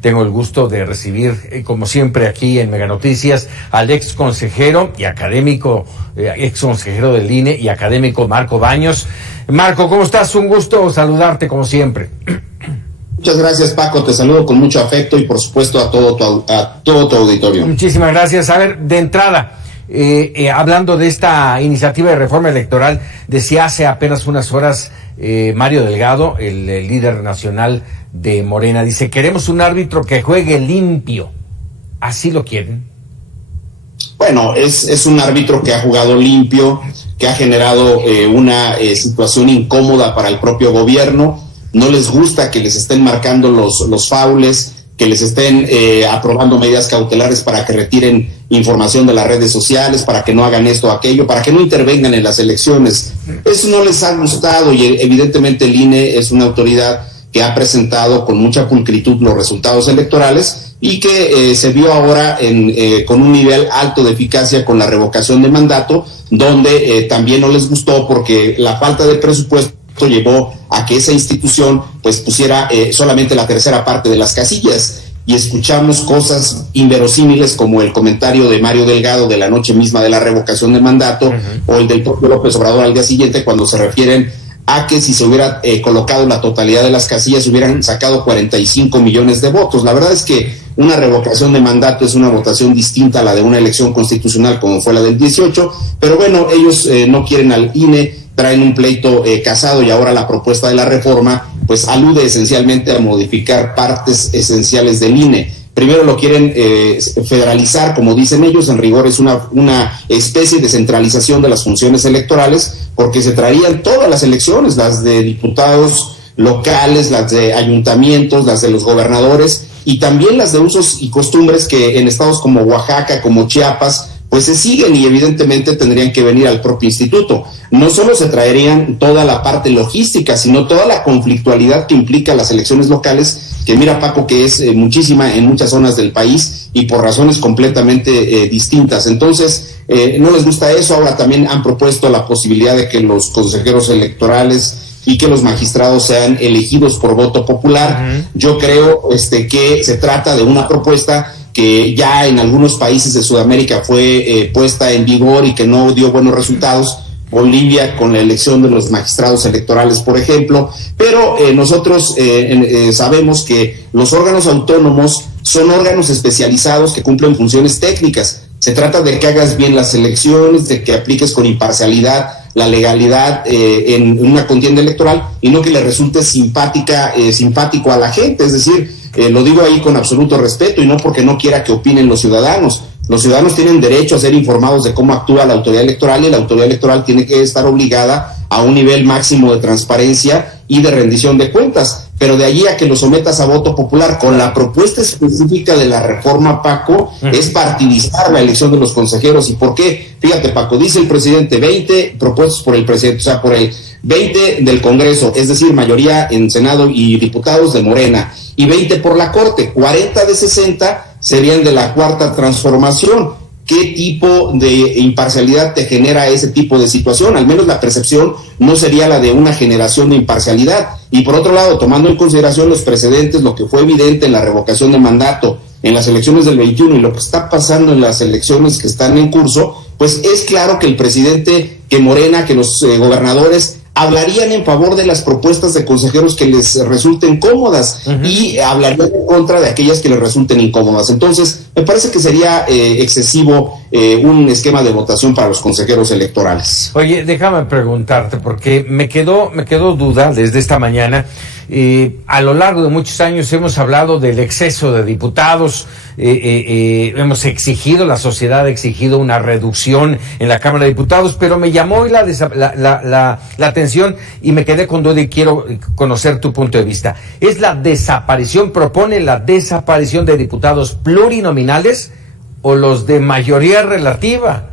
tengo el gusto de recibir, como siempre aquí en Mega Noticias, al ex consejero y académico, ex consejero del INE y académico Marco Baños. Marco, ¿cómo estás? Un gusto saludarte como siempre. Muchas gracias, Paco, te saludo con mucho afecto y por supuesto a todo tu auditorio. Muchísimas gracias. A ver, de entrada, hablando de esta iniciativa de reforma electoral, decía hace apenas unas horas Mario Delgado, el líder nacional de Morena, dice, queremos un árbitro que juegue limpio. ¿Así lo quieren? Bueno, es un árbitro que ha jugado limpio, que ha generado una situación incómoda para el propio gobierno. No les gusta que les estén marcando los faules, que les estén aprobando medidas cautelares para que retiren información de las redes sociales, para que no hagan esto o aquello, para que no intervengan en las elecciones. Eso no les ha gustado y evidentemente el INE es una autoridad que ha presentado con mucha pulcritud los resultados electorales y que se vio ahora con un nivel alto de eficacia con la revocación de mandato, donde también no les gustó porque la falta de presupuesto llevó a que esa institución pues pusiera solamente la tercera parte de las casillas, y escuchamos cosas inverosímiles como el comentario de Mario Delgado de la noche misma de la revocación de mandato, o el del propio López Obrador al día siguiente, cuando se refieren a que si se hubiera colocado la totalidad de las casillas hubieran sacado 45 millones de votos. La verdad es que una revocación de mandato es una votación distinta a la de una elección constitucional como fue la del 18, pero bueno, ellos no quieren al INE, traen un pleito casado, y ahora la propuesta de la reforma pues alude esencialmente a modificar partes esenciales del INE. Primero lo quieren federalizar, como dicen ellos, en rigor es una especie de centralización de las funciones electorales, porque se traerían todas las elecciones, las de diputados locales, las de ayuntamientos, las de los gobernadores, y también las de usos y costumbres que en estados como Oaxaca, como Chiapas, pues se siguen, y evidentemente tendrían que venir al propio instituto. No solo se traerían toda la parte logística, sino toda la conflictualidad que implica las elecciones locales, que mira, Paco, que es muchísima en muchas zonas del país y por razones completamente distintas. Entonces, no les gusta eso. Ahora también han propuesto la posibilidad de que los consejeros electorales y que los magistrados sean elegidos por voto popular. Yo creo que se trata de una propuesta que ya en algunos países de Sudamérica fue puesta en vigor y que no dio buenos resultados. Bolivia con la elección de los magistrados electorales, por ejemplo, pero nosotros sabemos que los órganos autónomos son órganos especializados que cumplen funciones técnicas. Se trata de que hagas bien las elecciones, de que apliques con imparcialidad la legalidad en una contienda electoral, y no que le resulte simpático a la gente. Es decir, lo digo ahí con absoluto respeto y no porque no quiera que opinen los ciudadanos. Los ciudadanos tienen derecho a ser informados de cómo actúa la autoridad electoral, y la autoridad electoral tiene que estar obligada a un nivel máximo de transparencia y de rendición de cuentas. Pero de allí a que lo sometas a voto popular con la propuesta específica de la reforma, Paco, es partidizar la elección de los consejeros. ¿Y por qué? Fíjate, Paco, dice el presidente 20 propuestos por el presidente, o sea, por el 20 del Congreso, es decir, mayoría en Senado y diputados de Morena, y 20 por la Corte, 40 de 60 serían de la Cuarta Transformación. ¿Qué tipo de imparcialidad te genera ese tipo de situación? Al menos la percepción no sería la de una generación de imparcialidad. Y por otro lado, tomando en consideración los precedentes, lo que fue evidente en la revocación de mandato en las elecciones del 21 y lo que está pasando en las elecciones que están en curso, pues es claro que el presidente, que Morena, que los gobernadores hablarían en favor de las propuestas de consejeros que les resulten cómodas y hablarían en contra de aquellas que les resulten incómodas. Entonces, me parece que sería excesivo un esquema de votación para los consejeros electorales. Oye, déjame preguntarte, porque me quedó duda desde esta mañana. A lo largo de muchos años hemos hablado del exceso de diputados, hemos exigido, la sociedad ha exigido una reducción en la Cámara de Diputados, pero me llamó la atención y me quedé con duda y quiero conocer tu punto de vista. ¿Es la desaparición, propone la desaparición de diputados plurinominales o los de mayoría relativa?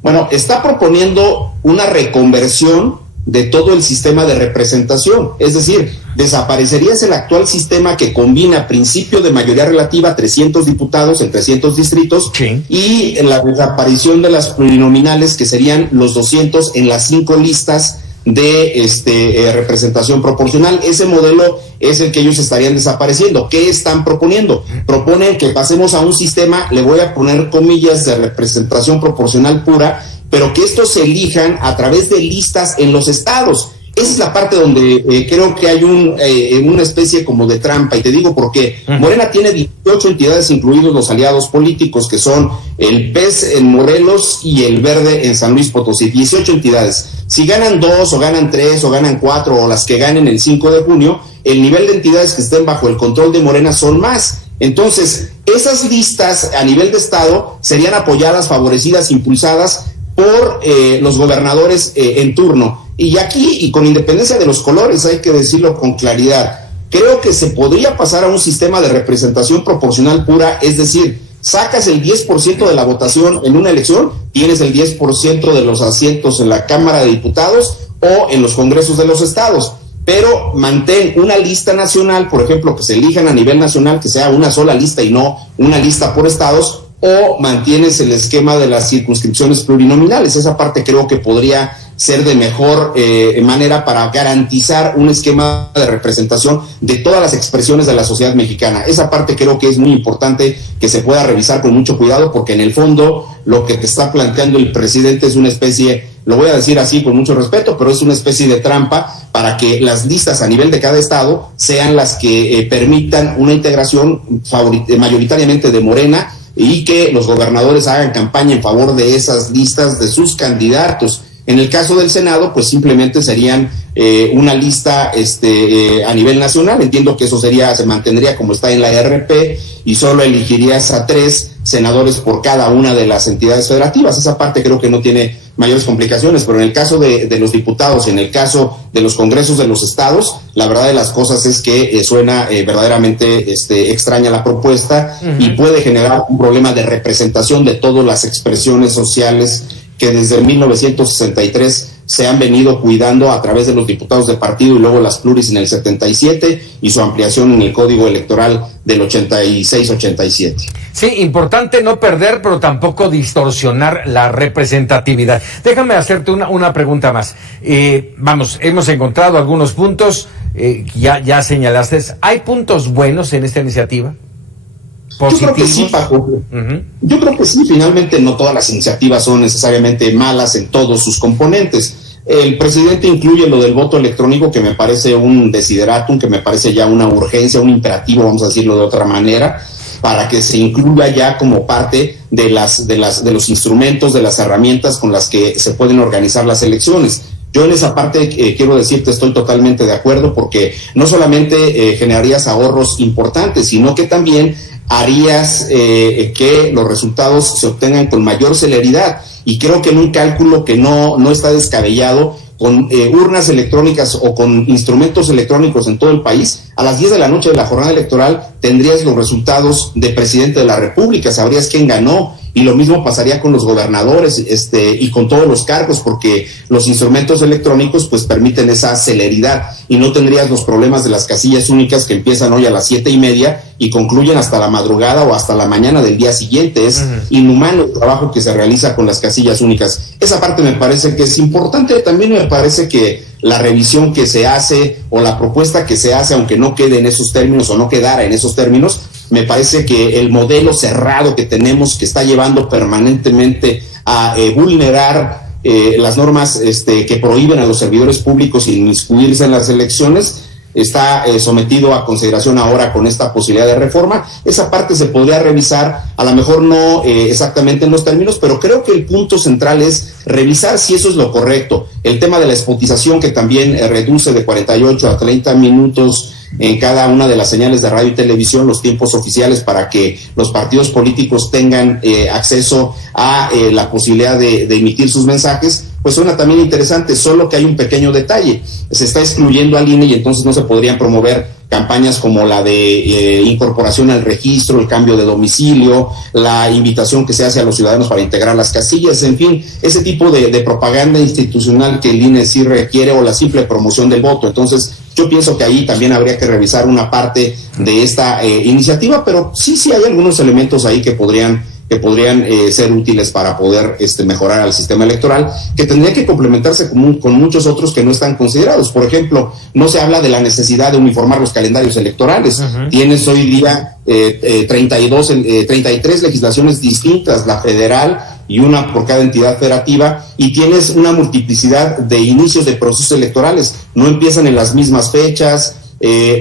Bueno, está proponiendo una reconversión de todo el sistema de representación, es decir, desaparecería el actual sistema que combina principio de mayoría relativa, 300 diputados en 300 distritos, sí, y la desaparición de las plurinominales, que serían los 200 en las 5 listas de representación proporcional. Ese modelo es el que ellos estarían desapareciendo. ¿Qué están proponiendo? Proponen que pasemos a un sistema, le voy a poner comillas, de representación proporcional pura, pero que estos se elijan a través de listas en los estados. Esa es la parte donde creo que hay una especie como de trampa, y te digo por qué. Morena tiene 18 entidades, incluidos los aliados políticos, que son el PES en Morelos y el Verde en San Luis Potosí. 18 entidades. Si ganan 2 o ganan 3 o ganan 4 o las que ganen el 5 de junio, el nivel de entidades que estén bajo el control de Morena son más. Entonces, esas listas a nivel de estado serían apoyadas, favorecidas, impulsadas por los gobernadores en turno. Y aquí, y con independencia de los colores, hay que decirlo con claridad, creo que se podría pasar a un sistema de representación proporcional pura, es decir, sacas el 10% de la votación en una elección, tienes el 10% de los asientos en la Cámara de Diputados o en los congresos de los estados, pero mantén una lista nacional, por ejemplo, que se elijan a nivel nacional, que sea una sola lista y no una lista por estados, o mantienes el esquema de las circunscripciones plurinominales. Esa parte creo que podría ser de mejor manera para garantizar un esquema de representación de todas las expresiones de la sociedad mexicana. Esa parte creo que es muy importante que se pueda revisar con mucho cuidado, porque en el fondo lo que te está planteando el presidente es una especie, lo voy a decir así con mucho respeto, pero es una especie de trampa para que las listas a nivel de cada estado sean las que permitan una integración mayoritariamente de Morena, y que los gobernadores hagan campaña en favor de esas listas de sus candidatos. En el caso del Senado, pues simplemente serían una lista a nivel nacional. Entiendo que eso se mantendría como está en la RP, y solo elegirías a 3 senadores por cada una de las entidades federativas. Esa parte creo que no tiene mayores complicaciones, pero en el caso de los diputados, en el caso de los congresos de los estados, la verdad de las cosas es que suena verdaderamente extraña la propuesta, y puede generar un problema de representación de todas las expresiones sociales que desde 1963 se han venido cuidando a través de los diputados de partido, y luego las pluris en el 77 y su ampliación en el Código Electoral del 86-87. Sí, importante no perder, pero tampoco distorsionar la representatividad. Déjame hacerte una pregunta más. Hemos encontrado algunos puntos, ya señalaste. ¿Hay puntos buenos en esta iniciativa? Yo creo que sí, Paco. Yo creo que sí, finalmente no todas las iniciativas son necesariamente malas en todos sus componentes. El presidente incluye lo del voto electrónico, que me parece un desideratum, que me parece ya una urgencia, un imperativo, vamos a decirlo de otra manera, para que se incluya ya como parte de los instrumentos, de las herramientas con las que se pueden organizar las elecciones. Yo en esa parte quiero decirte, estoy totalmente de acuerdo, porque no solamente generarías ahorros importantes, sino que también harías que los resultados se obtengan con mayor celeridad. Y creo que en un cálculo que no está descabellado, con urnas electrónicas o con instrumentos electrónicos en todo el país, a las 10 de la noche de la jornada electoral tendrías los resultados de presidente de la República, sabrías quién ganó, y lo mismo pasaría con los gobernadores y con todos los cargos, porque los instrumentos electrónicos pues permiten esa celeridad, y no tendrías los problemas de las casillas únicas que empiezan hoy a las 7:30 y concluyen hasta la madrugada o hasta la mañana del día siguiente. Es inhumano el trabajo que se realiza con las casillas únicas. Esa parte me parece que es importante. También me parece que la revisión que se hace o la propuesta que se hace, aunque no quede en esos términos o no quedara en esos términos, me parece que el modelo cerrado que tenemos, que está llevando permanentemente a vulnerar las normas que prohíben a los servidores públicos inmiscuirse en las elecciones, está sometido a consideración ahora con esta posibilidad de reforma. Esa parte se podría revisar, a lo mejor no exactamente en los términos, pero creo que el punto central es revisar si eso es lo correcto. El tema de la spotización, que también reduce de 48 a 30 minutos en cada una de las señales de radio y televisión los tiempos oficiales, para que los partidos políticos tengan acceso a la posibilidad de emitir sus mensajes, pues suena también interesante, solo que hay un pequeño detalle: se está excluyendo al INE, y entonces no se podrían promover campañas como la de incorporación al registro, el cambio de domicilio, la invitación que se hace a los ciudadanos para integrar las casillas, en fin, ese tipo de propaganda institucional que el INE sí requiere, o la simple promoción del voto. Entonces yo pienso que ahí también habría que revisar una parte de esta iniciativa, pero sí hay algunos elementos ahí que podrían que podrían ser útiles para poder mejorar al sistema electoral, que tendría que complementarse con muchos otros que no están considerados. Por ejemplo, no se habla de la necesidad de uniformar los calendarios electorales. Tienes hoy día 33 legislaciones distintas, la federal y una por cada entidad federativa, y tienes una multiplicidad de inicios de procesos electorales. No empiezan en las mismas fechas,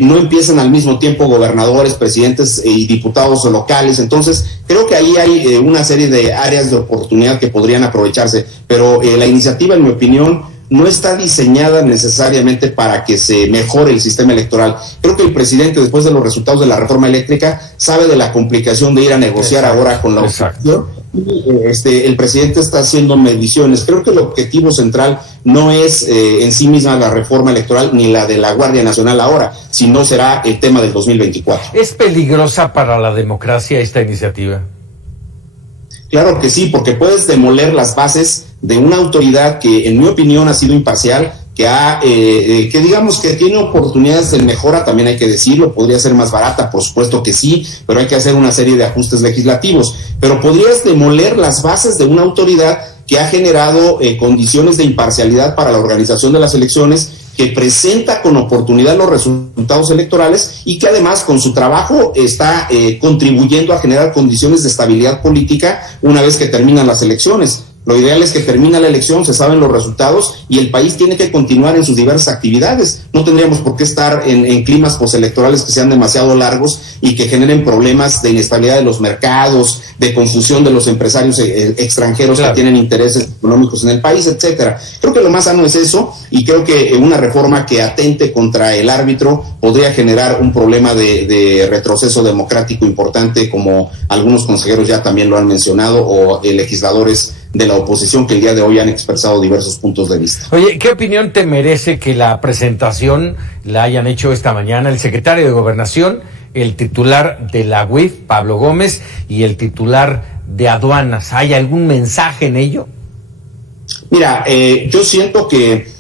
no empiezan al mismo tiempo gobernadores, presidentes y diputados locales. Entonces creo que ahí hay una serie de áreas de oportunidad que podrían aprovecharse, pero la iniciativa, en mi opinión, no está diseñada necesariamente para que se mejore el sistema electoral. Creo que el presidente, después de los resultados de la reforma eléctrica, sabe de la complicación de ir a negociar ahora con la oposición. El presidente está haciendo mediciones. Creo que el objetivo central no es en sí misma la reforma electoral ni la de la Guardia Nacional ahora, sino será el tema del 2024. ¿Es peligrosa para la democracia esta iniciativa? Claro que sí, porque puedes demoler las bases de una autoridad que, en mi opinión, ha sido imparcial, que digamos que tiene oportunidades de mejora, también hay que decirlo. Podría ser más barata, por supuesto que sí, pero hay que hacer una serie de ajustes legislativos. Pero podrías demoler las bases de una autoridad que ha generado condiciones de imparcialidad para la organización de las elecciones, que presenta con oportunidad los resultados electorales y que además con su trabajo está contribuyendo a generar condiciones de estabilidad política una vez que terminan las elecciones. Lo ideal es que termina la elección, se saben los resultados y el país tiene que continuar en sus diversas actividades. No tendríamos por qué estar en climas postelectorales que sean demasiado largos y que generen problemas de inestabilidad de los mercados, de confusión de los empresarios extranjeros, claro, que tienen intereses económicos en el país, etcétera. Creo que lo más sano es eso, y creo que una reforma que atente contra el árbitro podría generar un problema de retroceso democrático importante, como algunos consejeros ya también lo han mencionado, o legisladores de la oposición que el día de hoy han expresado diversos puntos de vista. Oye, ¿qué opinión te merece que la presentación la hayan hecho esta mañana el secretario de Gobernación, el titular de la UIF, Pablo Gómez, y el titular de Aduanas? ¿Hay algún mensaje en ello? Mira, yo siento que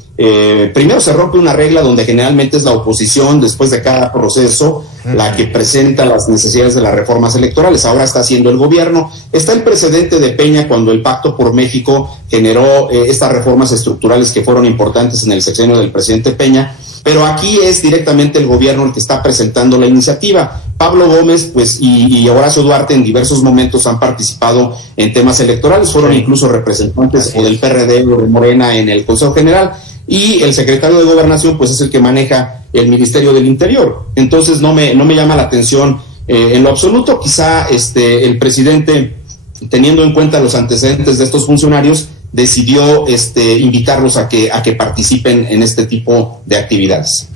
primero se rompe una regla donde generalmente es la oposición, después de cada proceso, la que presenta las necesidades de las reformas electorales. Ahora está haciendo el gobierno. Está el precedente de Peña, cuando el Pacto por México generó estas reformas estructurales que fueron importantes en el sexenio del presidente Peña, pero aquí es directamente el gobierno el que está presentando la iniciativa. Pablo Gómez y Horacio Duarte en diversos momentos han participado en temas electorales, fueron incluso representantes o del PRD o de Morena en el Consejo General, y el secretario de Gobernación pues es el que maneja el Ministerio del Interior. Entonces no me llama la atención en lo absoluto. Quizá el presidente, teniendo en cuenta los antecedentes de estos funcionarios, decidió invitarlos a que participen en este tipo de actividades.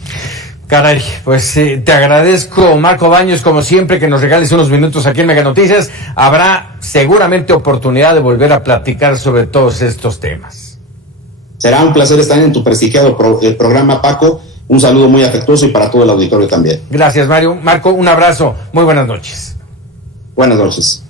Caray, pues te agradezco, Marco Baños, como siempre, que nos regales unos minutos aquí en Mega Noticias. Habrá seguramente oportunidad de volver a platicar sobre todos estos temas. Será un placer estar en tu prestigiado programa, Paco. Un saludo muy afectuoso y para todo el auditorio también. Gracias, Mario. Marco, un abrazo. Muy buenas noches. Buenas noches.